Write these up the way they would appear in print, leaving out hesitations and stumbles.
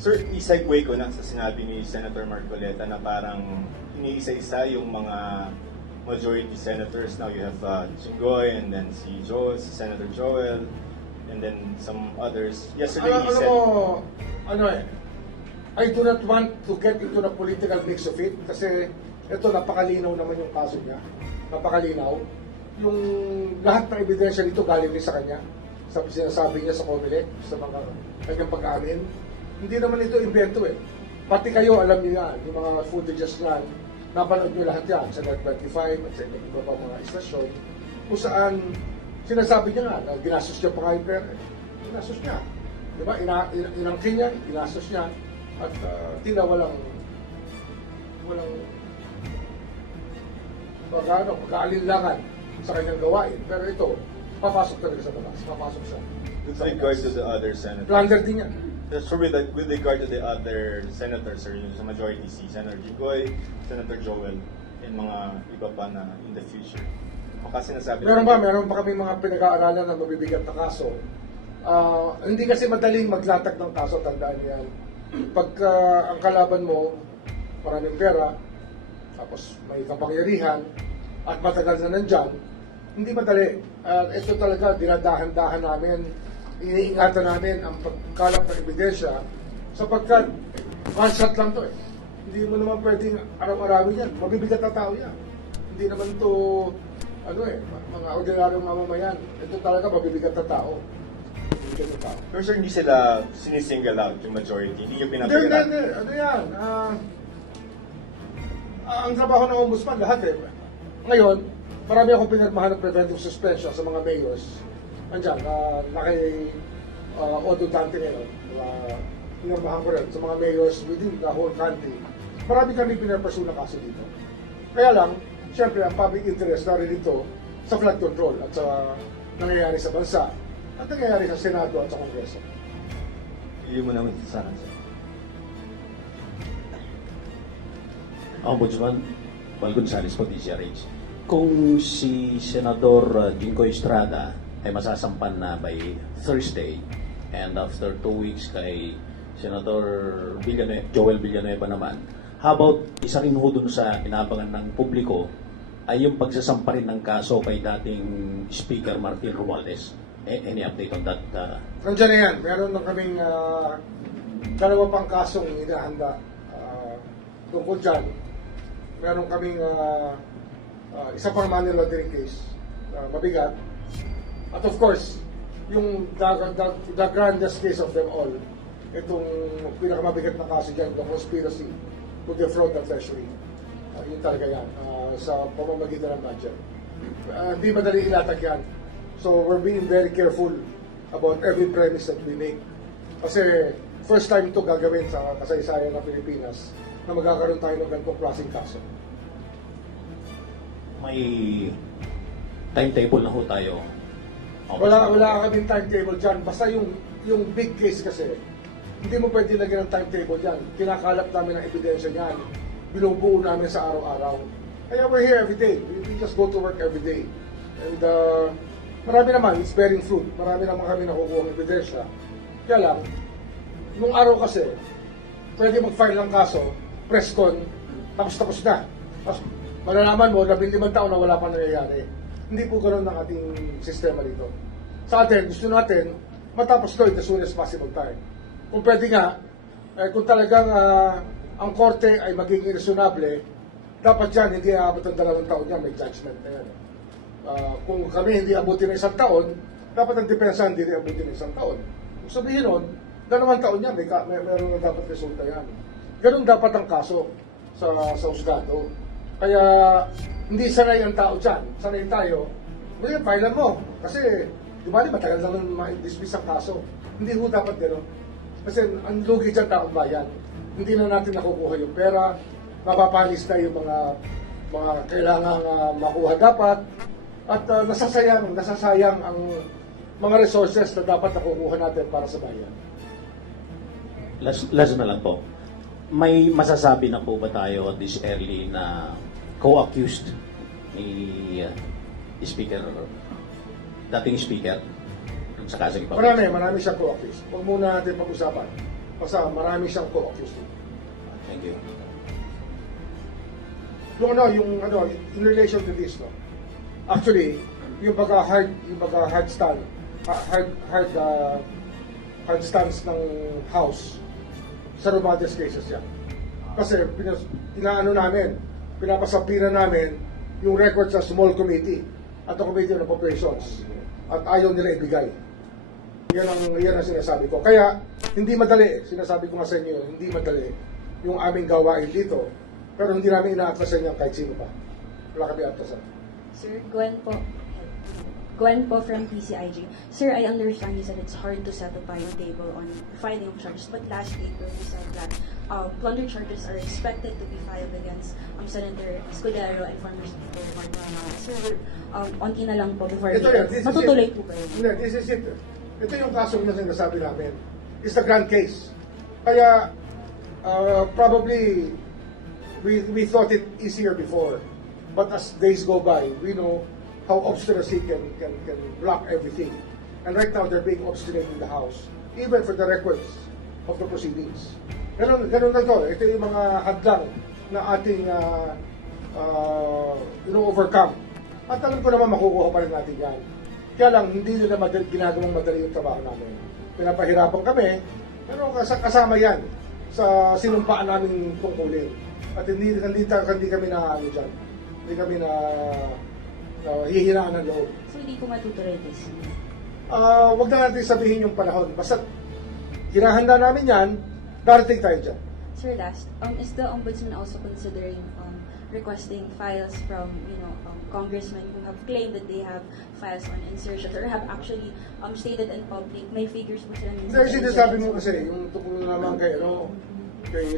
Sir, i-segue ko na sa sinabi ni Senator Marcoleta na parang iniisa-isa yung mga majority senators. Now you have Jinggoy, and then si Joel, si Senator Joel, and then some others. Yesterday he said... I do not want to get into the political mix of it kasi ito napakalinaw naman yung kaso niya. Napakalinaw. Yung lahat ng ebidensya dito galing din sa kanya. Sa sinasabi niya sa COMELEC, sa mga kanyang pag-amin. Hindi naman ito invento eh. Pati kayo alam niyo yan, yung mga footages niyan, napanood niyo lahat yan sa Net25 at sa iba pa mga istasyon kung saan sinasabi niya nga na ginastos niya pa nga yung pera. Ginastos niya. Diba? Inangkin niya, ginastos niya at tila walang pag-aalinlangan sa kanyang gawain. Pero ito, papasok talaga sa labas. Papasok siya. With regard to the other senators. Plunder din yan. So with regard to the other senators, or yung sa majority si Senator Jinggoy, Senator Joel, and mga iba pa na in the future. Baka sinasabi... Meron pa kami mga pinag-aaralan na mabibigat na kaso. Hindi kasi madaling maglatag ng kaso, tandaan yan. Pagka ang kalaban mo, maraming pera, tapos may kapangyarihan, at matagal na nandyan, hindi madali. Ito talaga, dinadahan-dahan namin, iniingatan namin ang pagkalap ng ebidensya, sapagkat one shot lang to eh. Hindi mo naman pwedeng araw-araw yan. Mabibigat na tao yan. Hindi naman to, mga ordinaryong mamamayan. Ito talaga mabibigat na tao. Pero sir, hindi sila sinisingle out yung majority. Hindi yung pinapagalan. Hindi. Ano yan? Ang trabaho ng ombudsman, lahat eh. Ngayon, marami akong pinagmahan ng preventive suspension sa mga mayors. Andiyan, na kay Odo Dante ngayon. Pinagmahan ko rin sa mga mayors within the whole country. Marami kami pinapersu na kaso dito. Kaya lang, siyempre, ang public interest na rin dito sa flood control at sa nangyayari sa bansa at nangyayari sa Senado at sa Kongreso. Hindi mo naman sasaran, sir. Ombudsman Val Gonzales po, DCRH. Kung si Senador Jinggoy Estrada ay masasampan na by Thursday, and after 2 weeks kay Senator Joel Villanueva naman, how about isa rin ho dun sa inabangan ng publiko ay yung pagsasampa rin ng kaso kay dating Speaker Martin Romualdez? Any update on that? Nandiyan na yan. Meron na kaming dalawa pang kasong hinahanda tungkol dyan. Meron kaming isa pang money laundering case, mabigat. At of course, yung the grandest case of them all, itong pinakamabigat na kaso dyan, the conspiracy to defraud the treasury. Yun talaga yan, sa pamamagitan ng budget. Hindi madali ilatag yan. So we're being very careful about every premise that we make. Kasi first time ito gagawin sa kasaysayan ng Pilipinas na magkakaroon tayo ng ganitong klaseng kaso. May timetable na ho tayo. Wala kaming timetable dyan. Basta yung big case kasi, hindi mo pwede lagyan ng timetable dyan. Kinakalap namin ang ebidensya niyan. Binubuo namin sa araw-araw. Kaya we're here every day. We just go to work every day. And marami naman, it's bearing fruit. Marami naman kami nakukuha ng ebidensya. Kaya lang, nung araw kasi, pwede mag-file ng kaso, press con, tapos na. Tapos, malalaman mo, 15 taon na wala pa nangyayari. Hindi po ganoon ang ating sistema dito. Sa atin, gusto natin, matapos to as soon as possible time. Kung pwede nga, kung talagang ang korte ay magiging reasonable, dapat yan, hindi aabot ng 2 taon yan, may judgment na yan. Kung kami hindi abutin ng 1 taon, dapat ang depensa hindi rin abutin ng 1 taon. Kung sabihin nun, 2 taon yan, meron na dapat resulta yan. Ganun dapat ang kaso sa husgado. Kaya hindi sanay ang tao dyan, sanay tayo, ngayon, filean mo. Kasi, di ba, matagal naman ma-dismiss ang kaso. Hindi ho dapat gano'n. Kasi ang lugi dyan taong bayan. Hindi na natin nakukuha yung pera, mapapalis na yung mga kailangang makuha dapat, at nasasayang ang mga resources na dapat nakukuha natin para sa bayan. Last na lang po. May masasabi na po ba tayo this early na co-accused ni dating speaker sa kasong ipapagod? Marami siyang co-accused. Huwag muna natin pag-usapan. Basta marami siyang co-accused. Thank you. In relation to this, no? Actually, yung baga hard stance ng House sa Romualdez cases yan. Kasi pinapasapiran namin yung record sa small committee at the Committee on Appropriations at ayaw nila ibigay. Yan ang sinasabi ko. Kaya, hindi madali. Sinasabi ko nga sa inyo, hindi madali yung aming gawain dito. Pero hindi namin inaatasan yan kahit sino pa. Wala kami atasan. Sir, Gwen po. Gwen po from PCIG. Sir, I understand you said it's hard to set a timetable on filing of charges, but last April you said that plunder charges are expected to be filed against Senator Escudero and former Speaker Marcoleta. Sir, onti na lang po before matutuloy po ba yun? Hindi, this is it. Ito yung kaso na sinasabi namin. It's the grand case. Kaya, probably, we thought it easier before. But as days go by, we know how obstinacy can block everything. And right now, they're being obstinate in the House, even for the records of the proceedings. Ganun na to. Ito yung mga hadlang na ating overcome. At alam ko naman makukuha pa rin natin yan. Kaya lang, hindi nila ginagawang madali yung trabaho namin. Pinapahirapan kami, pero kasama yan sa sinumpaan namin tungkulin. At hindi kami na dyan. Hindi kami na hihinaan ng loob. So, hindi po matutuloy this. Wag na natin sabihin yung panahon. Basta hinahanda namin yan, darating tayo dyan. Sir, last, is the Ombudsman also considering requesting files from, congressmen who have claimed that they have files on insertions or have actually stated in public, may figures po sila Hindi, sinasabi mo kasi, yung tungkol naman kay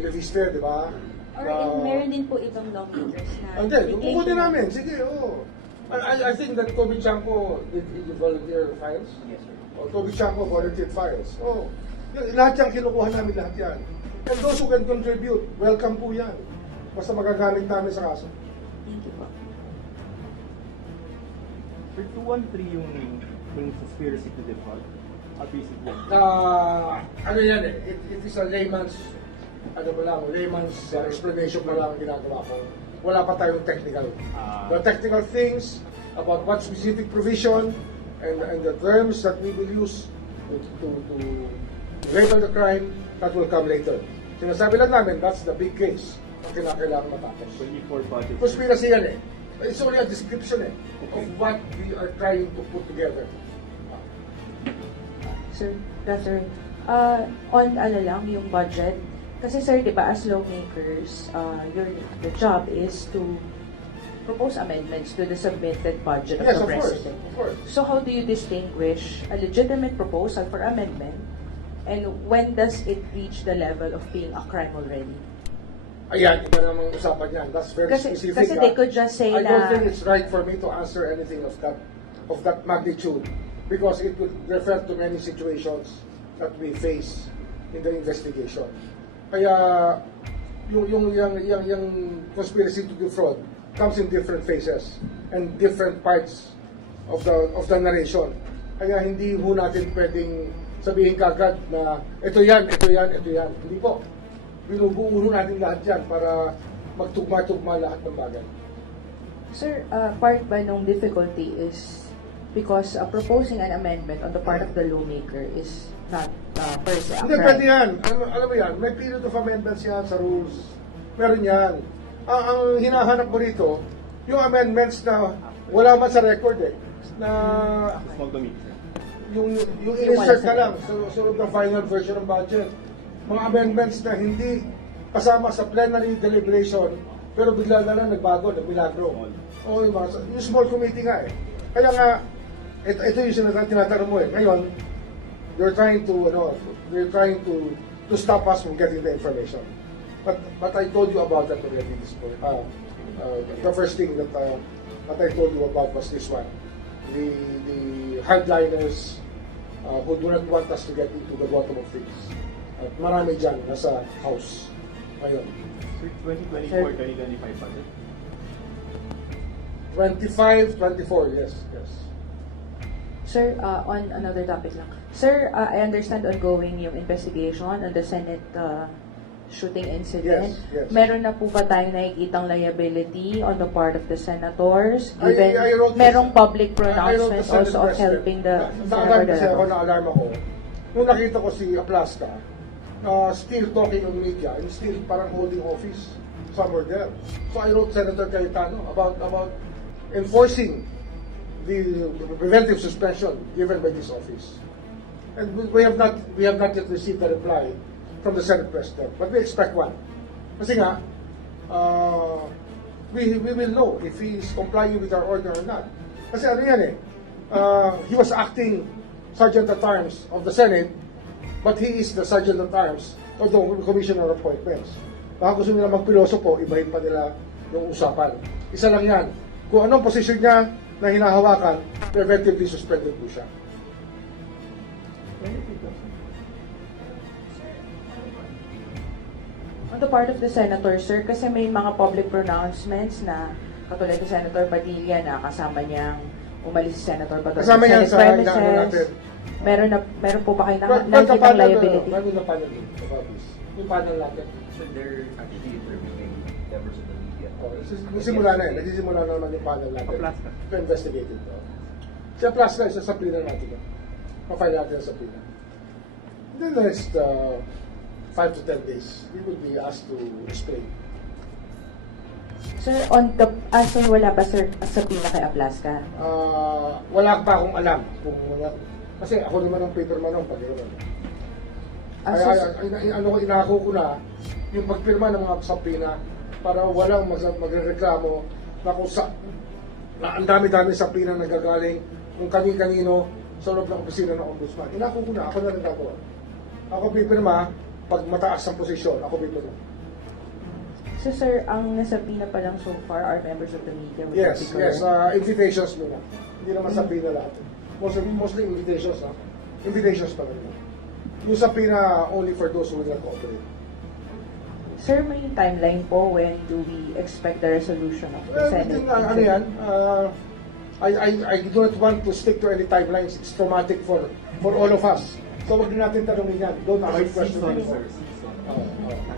Leviste, di ba? Or meron din po ibang lawmakers na Hindi, kukunin namin. Sige, oo. I think that Toby Chanko did he volunteer files? Yes, sir. Toby Chanko volunteered files. Oh, lahat yan, kinukuha namin lahat yan. And those who can contribute, welcome po yan. Basta magagamit namin sa kaso. Thank you po. Sir, 213 yung conspiracy to defraud. Basically. Ano yan eh, it is a layman's explanation pa lang ang ginagawa ko. Wala pa tayong technical. The technical things about what specific provision and the terms that we will use to label the crime, that will come later. Sinasabi lang namin, that's the big case na kinakailangan matapos. 24 budget. Conspiracy yan eh. It's only a description of what we are trying to put together. Sir, Catherine, on yung budget, kasi sir, di ba, as lawmakers, the job is to propose amendments to the submitted budget of Yes, the of course, President. of course. So how do you distinguish a legitimate proposal for amendment and when does it reach the level of being a crime already? Ayan, iba namang usapan yan. That's very specific. Kasi they could just say I don't na... think it's right for me to answer anything of that magnitude because it would refer to many situations that we face in the investigation. Kaya yung conspiracy to defraud comes in different phases and different parts of the narration. Kaya hindi ho natin pwedeng sabihin kagad na ito yan. Hindi po. Binubuo natin lahat yan para magtugma-tugma lahat ng bagay. Sir, part ba nung difficulty is because proposing an amendment on the part of the lawmaker is not per se a Hindi, crime? pwede yan. Alam mo yan, may period of amendments yan sa rules. Meron yan. Ang hinahanap mo rito, yung amendments na wala man sa record eh. Na Small to meet, sir. yung insert ka lang sa sunod ng final version ng budget. Mga amendments na hindi kasama sa plenary deliberation pero bigla na lang nagbago, nagmilagro. O yung small committee nga eh. Kaya nga, ito yung tinatanong mo eh. Ngayon, they're trying to stop us from getting the information. But I told you about that already this morning. The first thing that I told you about was this one. The hardliners who do not want us to get into the bottom of things. At marami dyan nasa house ngayon. Sir, 2024, 2025 budget. 25, 24, yes. Sir, on another topic lang. Sir, I understand ongoing yung investigation on the Senate shooting incident. Yes, yes. Meron na po ba tayong nakikitang liability on the part of the senators? I wrote Merong this- public I wrote pronouncements the Senate also of President. helping the Na-alarm kasi Senador ako, de la Rosa. na-alarm ako. Nung nakita ko si Aplaska, still talking on media and still parang holding office somewhere there. So I wrote Senator Cayetano about enforcing the preventive suspension given by this office. And we have not yet received a reply from the Senate President, but we expect one. Kasi nga, we will know if he is complying with our order or not. Kasi ano yan eh, he was acting Sergeant at Arms of the Senate, but he is the Sergeant at Arms of the Commissioner of Appointments. Baka gusto nila magpiloso po, ibahin pa nila yung usapan. Isa lang yan. Kung anong posisyon niya na hinahawakan, preventively suspended po siya. On the part of the senator, sir, kasi may mga public pronouncements na katulad ni Senator Padilla na kasama niyang umalis si Senator Bato Kasama yan sa Senate inaano natin. Meron po ba kayo But the nakikitang panel, liability? meron na panel din, sa Babis. Yung panel natin. So they're actually interviewing members of the media. Nagsisimula na eh. Nagsisimula na naman yung panel natin. Aplaska. To investigate it. Si Aplaska, isa sa pina natin. Pa-file natin sa pina. In the next 5 to 10 days, we will be asked to explain. Sir, so wala pa sir sa pina kay Aplaska? Wala pa akong alam kung wala. Kasi ako naman ang paper manong pag gano'n. Inako ko na yung pagpirma ng mga sapina para walang magrereklamo na kung na ang dami-dami sapina na gagaling kung kani-kanino sa loob ng opisina ng ombudsman. Inako ko na, ako na rin gagawa. Ako pipirma, pag mataas ang posisyon, ako pipirma. So sir, ang nasa pina pa lang so far are members of the media? Would Yes, that be correct? yes, invitations muna. Hindi naman sapina lahat. Mostly invitations, invitations pa rin. Yung sapina only for those who will not cooperate. Sir, may timeline po when do we expect the resolution of the Senate? Ano yan, I do not want to stick to any timelines. It's traumatic for all of us. So wag natin tanongin yan. Don't ask questions anymore.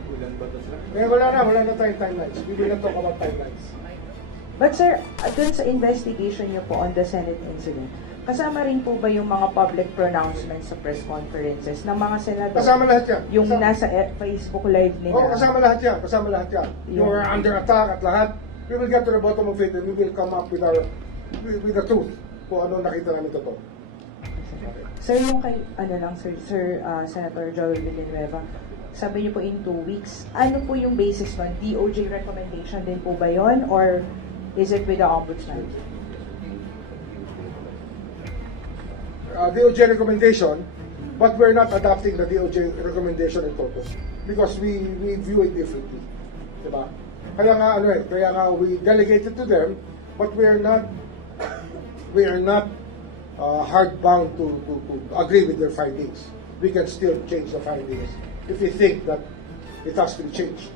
Ulan ba ito, sir? Eh, wala na tayong timelines. We will not talk about timelines. But sir, dun sa investigation niyo po on the Senate incident, kasama rin po ba yung mga public pronouncements sa press conferences ng mga senador? Kasama lahat yan. Yung Kasama- nasa Facebook live nila? Oo, kasama lahat yan. Kasama lahat yan. Yung- You're under attack at lahat. We will get to the bottom of it and we will come up with the truth kung ano nakita namin totoo. Sir, yung kay, Senator Joel Villanueva, sabi niyo po in 2 weeks, ano po yung basis nun? DOJ recommendation din po ba yon or is it with the Ombudsman? DOJ recommendation, but we're not adopting the DOJ recommendation in total because we view it differently. Diba? Kaya nga we delegated to them, but we are not hard bound to agree with their findings. We can still change the findings if we think that it has to be changed.